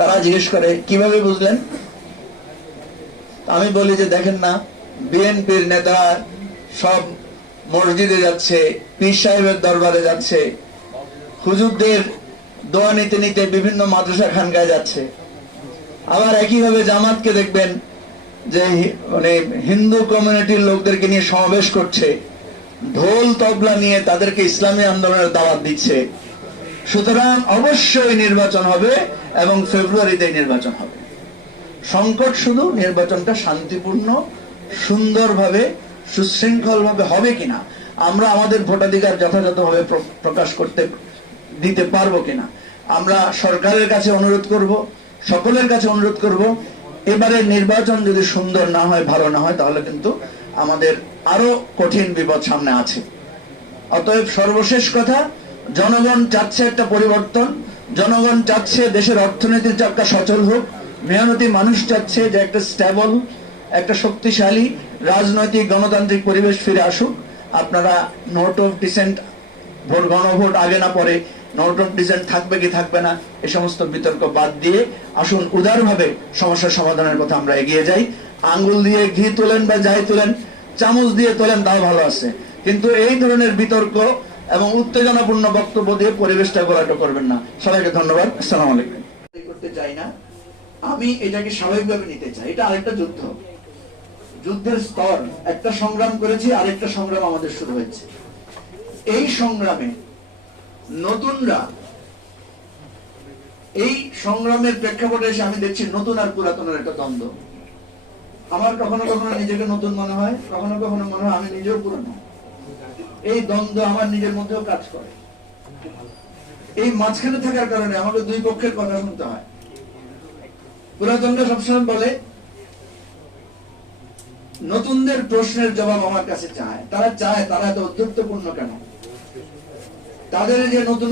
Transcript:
তারা জিজ্ঞেস করে, কীভাবে বুঝলেন? আমি বলি যে, দেখেন না, বিএনপির নেতারা সব মসজিদে যাচ্ছে, পীর সাহেবের দরবারে যাচ্ছে, হুজুরদের দোয়া নিতে নিতে বিভিন্ন মাদ্রাসা খানকায় যাচ্ছে। আবার একইভাবে জামাতকে দেখবেন যে মানে হিন্দু কমিউনিটির লোকদেরকে নিয়ে সমাবেশ করছে, ঢোল তবলা নিয়ে তাদেরকে ইসলামী আন্দোলনের দাওয়াত দিচ্ছে। সুতরাং অবশ্যই নির্বাচন হবে এবং ফেব্রুয়ারিতে নির্বাচন হবে। সংকট শুধু নির্বাচনটা শান্তিপূর্ণ, সুন্দরভাবে, সুশৃঙ্খলভাবে হবে কিনা, আমরা আমাদের ভোটাধিকার যথাযথভাবে প্র- প্রকাশ করতে, দিতে পারব কিনা, আমরা সরকারের কাছে অনুরোধ করব, সকলের কাছে অনুরোধ করব, এবারে নির্বাচন যদি সুন্দর না হয়, ভালো না হয়, তাহলে কিন্তু আমাদের আরও কঠিন বিপদ সামনে আছে। অতএব সর্বশেষ কথা জনগণ চাচ্ছে একটা পরিবর্তন, জনগণ চাচ্ছে দেশের অর্থনীতির চাকা সচল হোক, মেহনতি মানুষ চাচ্ছে যে একটা স্টেবল একটা শক্তিশালী রাজনৈতিক গণতান্ত্রিক পরিবেশ ফিরে আসুক। আপনারা নোট অফ ডিসেন্ট ভোট, গণভোট আগে না পরে নোট অফ ডিসেন্ট থাকবে কি থাকবে না, এ সমস্ত বিতর্ক বাদ দিয়ে আসুন উদারভাবে সমস্যার সমাধানের কথা আমরা এগিয়ে যাই। আঙ্গুল দিয়ে ঘি তোলেন বা যাই তোলেন, চামচ দিয়ে তোলেন, তাও ভালো আছে। কিন্তু এই ধরনের বিতর্ক এবং উত্তেজনাপূর্ণ বক্তব্য দিয়ে পরিবেশটা গোলাটো করবেন না। সবাইকে ধন্যবাদ। আসসালামু আলাইকুম। করতে চাই না। আমি এটাকে স্বাভাবিকভাবে নিতে চাই। এটা আরেকটা যুদ্ধ। যুদ্ধের স্তর। একটা সংগ্রাম করেছি, আরেকটা সংগ্রাম আমাদের শুরু হয়েছে। এই সংগ্রামে নতুনরা, এই সংগ্রামের প্রেক্ষাপটে এসে আমি দেখছি নতুন আর পুরাতনের একটা দ্বন্দ্ব। আমার কখনো কখনো নিজেকে নতুন মনে হয়, কখনো কখনো মনে হয় আমি নিজেও পুরনো। এই দ্বন্দ্ব আমার নিজের মধ্যেও কাজ করে। এই মাঝখানে থাকার কারণে আমাকে দুই পক্ষের কথা শুনতে হয়। পুরাতনরা সবসময় বলে, নতুনদের প্রশ্নের জবাব আমার কাছে চায়। তারা চায় তারা এত উদ্যুক্তপূর্ণ কেন? তাদের যে নতুন